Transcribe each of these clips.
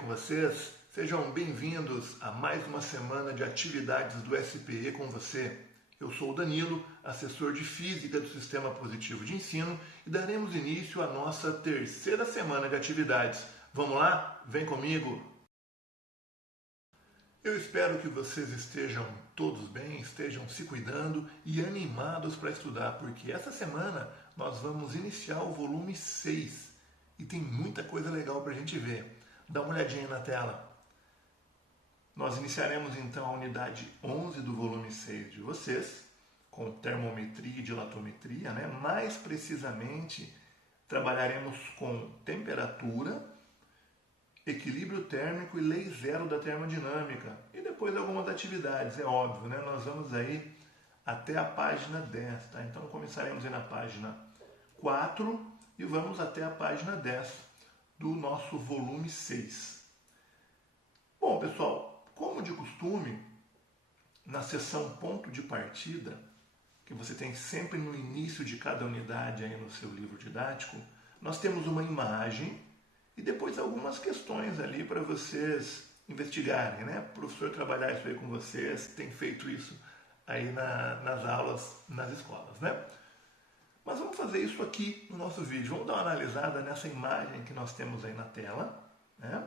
com vocês? Sejam bem-vindos a mais uma semana de atividades do SPE com você. Eu sou o Danilo, assessor de Física do Sistema Positivo de Ensino e daremos início à nossa terceira semana de atividades. Vamos lá? Vem comigo! Eu espero que vocês estejam todos bem, estejam se cuidando e animados para estudar, porque essa semana nós vamos iniciar o volume 6 e tem muita coisa legal para a gente ver. Dá uma olhadinha na tela. Nós iniciaremos então a unidade 11 do volume 6 de vocês, com termometria e dilatometria, né? Mais precisamente, trabalharemos com temperatura, equilíbrio térmico e lei zero da termodinâmica. E depois algumas atividades, é óbvio, né? Nós vamos aí até a página 10, tá? Então começaremos aí na página 4 e vamos até a página 10 do nosso volume 6. Bom, pessoal, como de costume, na seção ponto de partida, que você tem sempre no início de cada unidade aí no seu livro didático, nós temos uma imagem e depois algumas questões ali para vocês investigarem, né? O professor trabalhar isso aí com vocês, tem feito isso aí nas aulas, nas escolas, né? Mas vamos fazer isso aqui no nosso vídeo. Vamos dar uma analisada nessa imagem que nós temos aí na tela, né?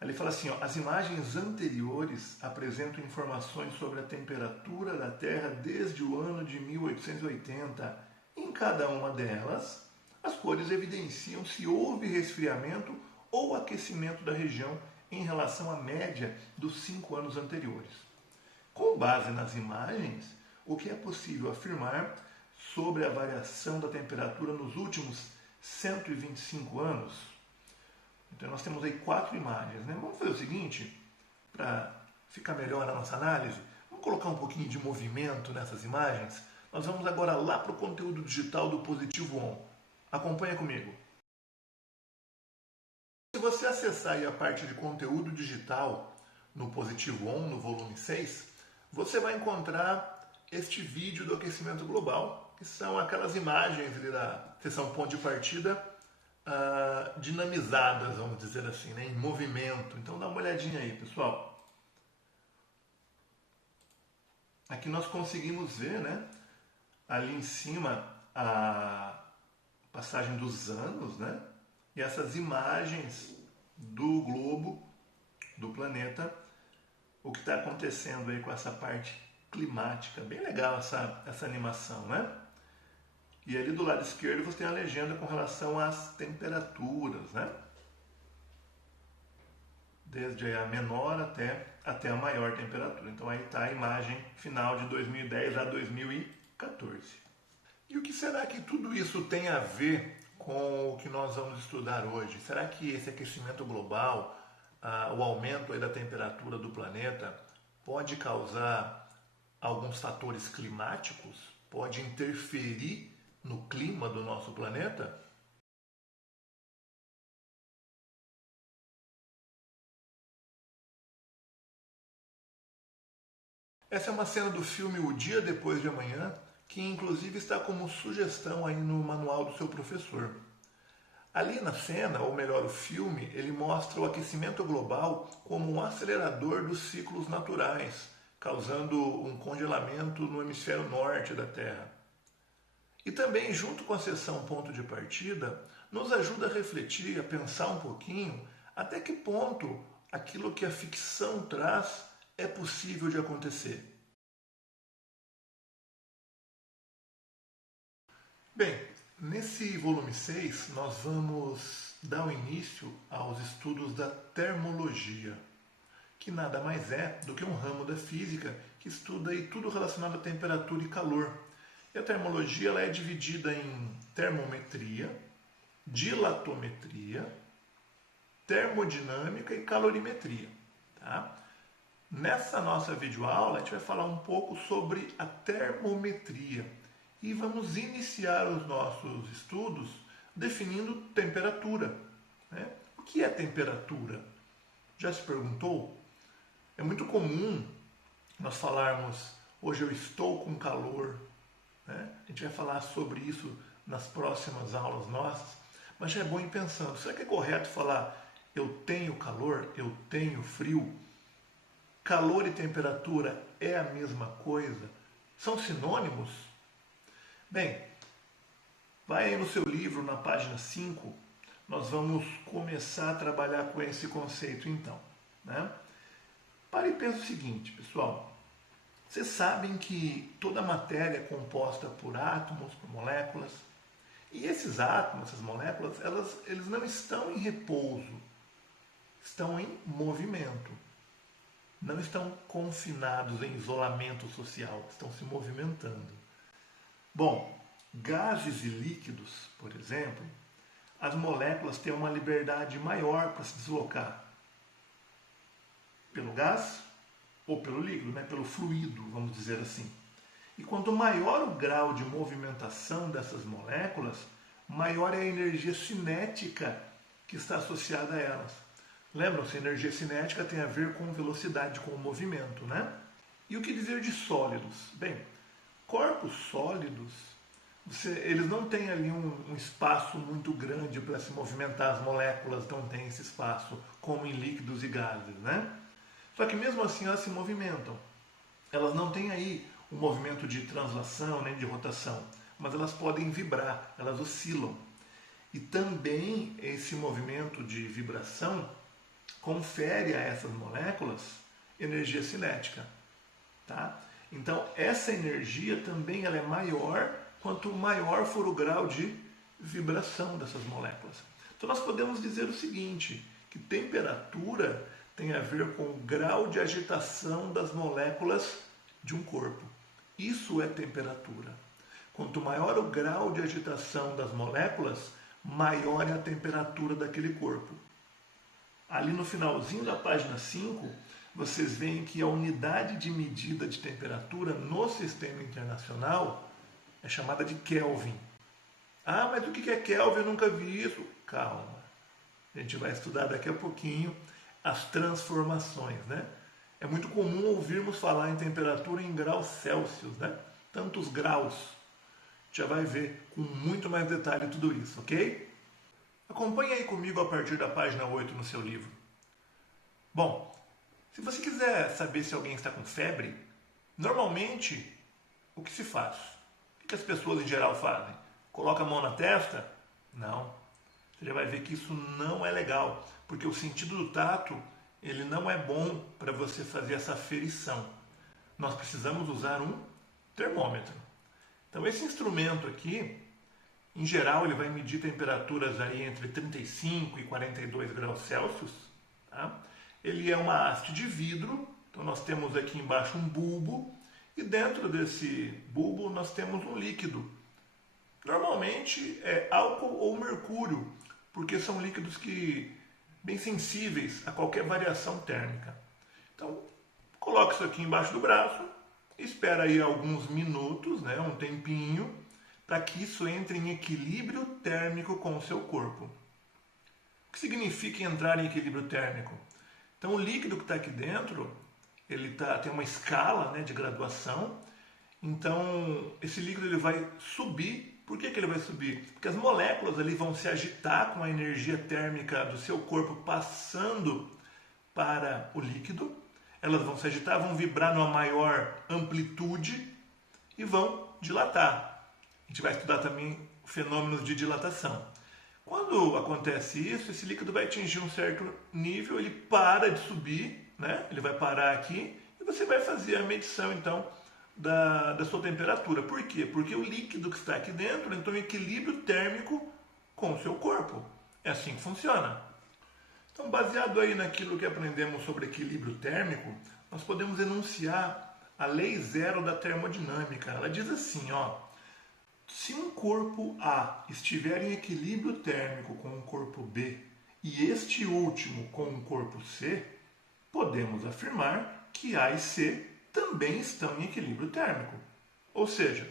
Ele fala assim, ó, as imagens anteriores apresentam informações sobre a temperatura da Terra desde o ano de 1880. Em cada uma delas, as cores evidenciam se houve resfriamento ou aquecimento da região em relação à média dos 5 anos anteriores. Com base nas imagens, o que é possível afirmar sobre a variação da temperatura nos últimos 125 anos? Então nós temos aí 4 imagens, né? Vamos fazer o seguinte, para ficar melhor a nossa análise, vamos colocar um pouquinho de movimento nessas imagens. Nós vamos agora lá para o conteúdo digital do Positivo On. Acompanha comigo. Se você acessar aí a parte de conteúdo digital no Positivo On, no volume 6, você vai encontrar este vídeo do aquecimento global, que são aquelas imagens ali da seção ponto de partida, dinamizadas, vamos dizer assim, né, em movimento. Então dá uma olhadinha aí, pessoal. Aqui nós conseguimos ver, né, ali em cima a passagem dos anos, né, e essas imagens do globo, do planeta, o que está acontecendo aí com essa parte climática. Bem legal essa animação, né? E ali do lado esquerdo você tem a legenda com relação às temperaturas, né? Desde a menor até a maior temperatura. Então aí está a imagem final de 2010 a 2014. E o que será que tudo isso tem a ver com o que nós vamos estudar hoje? Será que esse aquecimento global, o aumento aí da temperatura do planeta, pode causar alguns fatores climáticos? Pode interferir no clima do nosso planeta? Essa é uma cena do filme O Dia Depois de Amanhã, que inclusive está como sugestão aí no manual do seu professor. Ali na cena, ou melhor, o filme, ele mostra o aquecimento global como um acelerador dos ciclos naturais, causando um congelamento no hemisfério norte da Terra. E também, junto com a seção ponto de partida, nos ajuda a refletir, a pensar um pouquinho até que ponto aquilo que a ficção traz é possível de acontecer. Bem, nesse volume 6 nós vamos dar o início aos estudos da termologia, que nada mais é do que um ramo da física que estuda aí tudo relacionado à temperatura e calor. E a termologia ela é dividida em termometria, dilatometria, termodinâmica e calorimetria. Tá? Nessa nossa videoaula, a gente vai falar um pouco sobre a termometria e vamos iniciar os nossos estudos definindo temperatura. Né? O que é temperatura? Já se perguntou? É muito comum nós falarmos, hoje eu estou com calor. Né? A gente vai falar sobre isso nas próximas aulas nossas, mas já é bom ir pensando, será que é correto falar Eu tenho calor, eu tenho frio. Calor e temperatura é a mesma coisa? São sinônimos? Bem, vai aí no seu livro, na página 5, nós vamos começar a trabalhar com esse conceito então. Né? Para e pensa o seguinte, pessoal. Vocês sabem que toda matéria é composta por átomos, por moléculas. E esses átomos, essas moléculas, eles não estão em repouso, estão em movimento. Não estão confinados em isolamento social, estão se movimentando. Bom, gases e líquidos, por exemplo, as moléculas têm uma liberdade maior para se deslocar pelo gás ou pelo líquido, né? Pelo fluido, vamos dizer assim. E quanto maior o grau de movimentação dessas moléculas, maior é a energia cinética que está associada a elas. Lembram-se, energia cinética tem a ver com velocidade, com o movimento, né? E o que dizer de sólidos? Bem, corpos sólidos, eles não têm ali um espaço muito grande para se movimentar, as moléculas não têm esse espaço, como em líquidos e gases, né? Só que mesmo assim elas se movimentam. Elas não têm aí um movimento de translação nem de rotação, mas elas podem vibrar, elas oscilam. E também esse movimento de vibração confere a essas moléculas energia cinética. Tá? Então essa energia também ela é maior quanto maior for o grau de vibração dessas moléculas. Então nós podemos dizer o seguinte, que temperatura tem a ver com o grau de agitação das moléculas de um corpo. Isso é temperatura. Quanto maior o grau de agitação das moléculas, maior é a temperatura daquele corpo. Ali no finalzinho da página 5, vocês veem que a unidade de medida de temperatura no sistema internacional é chamada de Kelvin. Ah, mas o que é Kelvin? Eu nunca vi isso. Calma. A gente vai estudar daqui a pouquinho as transformações, né? É muito comum ouvirmos falar em temperatura em graus Celsius, né? Tantos graus. A gente já vai ver com muito mais detalhe tudo isso, ok? Acompanhe aí comigo a partir da página 8 no seu livro. Bom, se você quiser saber se alguém está com febre, normalmente o que se faz? O que as pessoas em geral fazem? Coloca a mão na testa? Não. Você já vai ver que isso não é legal, porque o sentido do tato ele não é bom para você fazer essa aferição. Nós precisamos usar um termômetro. Então esse instrumento aqui, em geral, ele vai medir temperaturas aí entre 35 e 42 graus Celsius. Tá? Ele é uma haste de vidro, então nós temos aqui embaixo um bulbo, e dentro desse bulbo nós temos um líquido. Normalmente é álcool ou mercúrio, porque são líquidos bem sensíveis a qualquer variação térmica. Então, coloque isso aqui embaixo do braço, espera aí alguns minutos, né, um tempinho, para que isso entre em equilíbrio térmico com o seu corpo. O que significa entrar em equilíbrio térmico? Então, o líquido que está aqui dentro, ele tem uma escala, né, de graduação. Então, esse líquido ele vai subir. Por que ele vai subir? Porque as moléculas ali vão se agitar com a energia térmica do seu corpo passando para o líquido. Elas vão se agitar, vão vibrar numa maior amplitude e vão dilatar. A gente vai estudar também fenômenos de dilatação. Quando acontece isso, esse líquido vai atingir um certo nível, ele para de subir, né? Ele vai parar aqui e você vai fazer a medição então da sua temperatura. Por quê? Porque o líquido que está aqui dentro entrou em equilíbrio térmico com o seu corpo. É assim que funciona. Então, baseado aí naquilo que aprendemos sobre equilíbrio térmico, nós podemos enunciar a lei zero da termodinâmica. Ela diz assim, ó, se um corpo A estiver em equilíbrio térmico com um corpo B e este último com um corpo C, podemos afirmar que A e C também estão em equilíbrio térmico. Ou seja,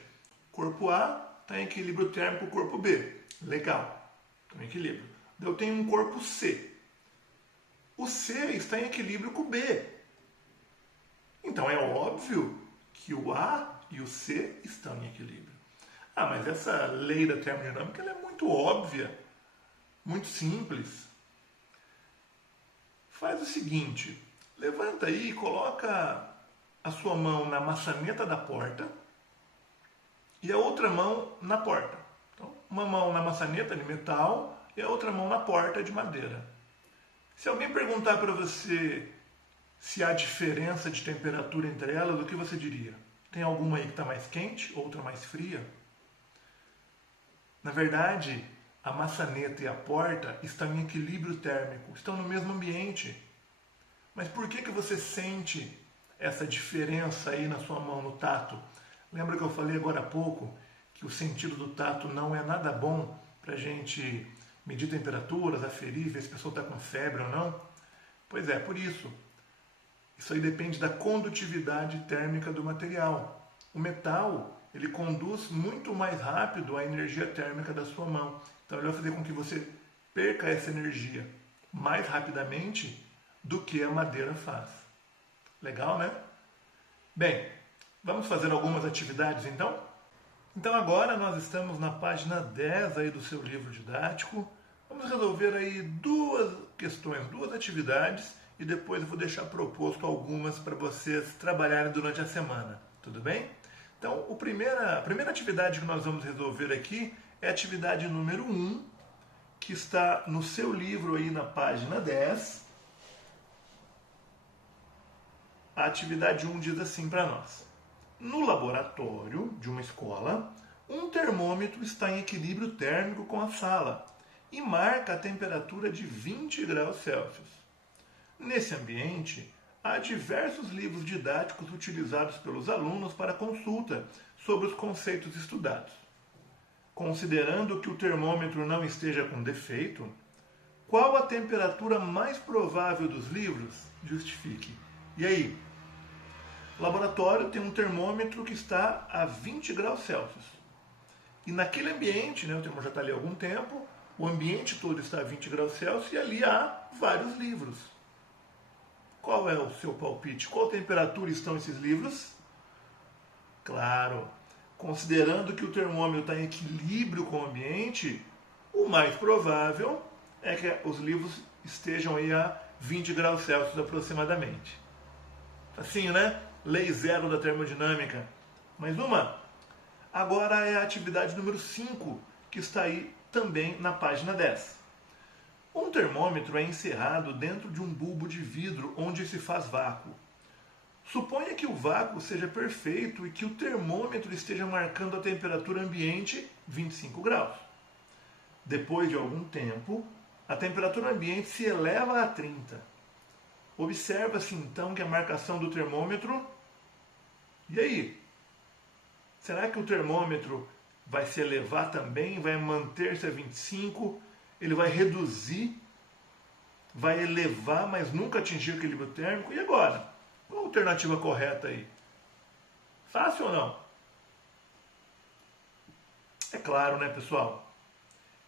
o corpo A está em equilíbrio térmico com o corpo B. Legal, está em equilíbrio. Eu tenho um corpo C. O C está em equilíbrio com o B. Então é óbvio que o A e o C estão em equilíbrio. Ah, mas essa lei da termodinâmica ela é muito óbvia, muito simples. Faz o seguinte, levanta aí e coloca a sua mão na maçaneta da porta e a outra mão na porta. Então, uma mão na maçaneta de metal e a outra mão na porta de madeira. Se alguém perguntar para você se há diferença de temperatura entre elas, o que você diria? Tem alguma aí que está mais quente, outra mais fria? Na verdade, a maçaneta e a porta estão em equilíbrio térmico, estão no mesmo ambiente. Mas por que você sente essa diferença aí na sua mão, no tato? Lembra que eu falei agora há pouco que o sentido do tato não é nada bom para a gente medir temperaturas, aferir, ver se a pessoa está com febre ou não? Pois é, por isso. Isso aí depende da condutividade térmica do material. O metal, ele conduz muito mais rápido a energia térmica da sua mão. Então ele vai fazer com que você perca essa energia mais rapidamente do que a madeira faz. Legal, né? Bem, vamos fazer algumas atividades então? Então agora nós estamos na página 10 aí do seu livro didático. Vamos resolver aí duas questões, duas atividades e depois eu vou deixar proposto algumas para vocês trabalharem durante a semana. Tudo bem? Então a primeira atividade que nós vamos resolver aqui é a atividade número 1, que está no seu livro aí na página 10. A atividade 1 diz assim para nós. No laboratório de uma escola, um termômetro está em equilíbrio térmico com a sala e marca a temperatura de 20 graus Celsius. Nesse ambiente, há diversos livros didáticos utilizados pelos alunos para consulta sobre os conceitos estudados. Considerando que o termômetro não esteja com defeito, qual a temperatura mais provável dos livros? Justifique. E aí? O laboratório tem um termômetro que está a 20 graus Celsius. E naquele ambiente, o termômetro já está ali há algum tempo, o ambiente todo está a 20 graus Celsius e ali há vários livros. Qual é o seu palpite? Qual temperatura estão esses livros? Claro, considerando que o termômetro está em equilíbrio com o ambiente, o mais provável é que os livros estejam aí a 20 graus Celsius aproximadamente. Assim, né? Lei zero da termodinâmica. Mais uma? Agora é a atividade número 5, que está aí também na página 10. Um termômetro é encerrado dentro de um bulbo de vidro onde se faz vácuo. Suponha que o vácuo seja perfeito e que o termômetro esteja marcando a temperatura ambiente 25 graus. Depois de algum tempo, a temperatura ambiente se eleva a 30. Observa-se então que a marcação do termômetro... E aí? Será que o termômetro vai se elevar também? Vai manter-se a 25? Ele vai reduzir? Vai elevar, mas nunca atingir o equilíbrio térmico? E agora? Qual a alternativa correta aí? Fácil ou não? É claro, né, pessoal?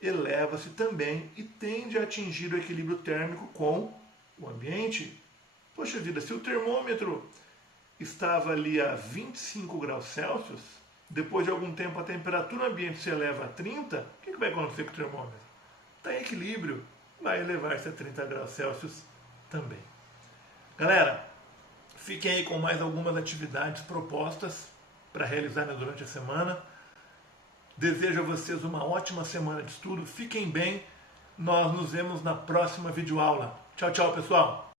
Eleva-se também e tende a atingir o equilíbrio térmico com o ambiente. Poxa vida, se o termômetro estava ali a 25 graus Celsius, depois de algum tempo a temperatura ambiente se eleva a 30, o que vai acontecer com o termômetro? Está em equilíbrio, vai elevar-se a 30 graus Celsius também. Galera, fiquem aí com mais algumas atividades propostas para realizar durante a semana. Desejo a vocês uma ótima semana de estudo. Fiquem bem. Nós nos vemos na próxima videoaula. Tchau, tchau, pessoal!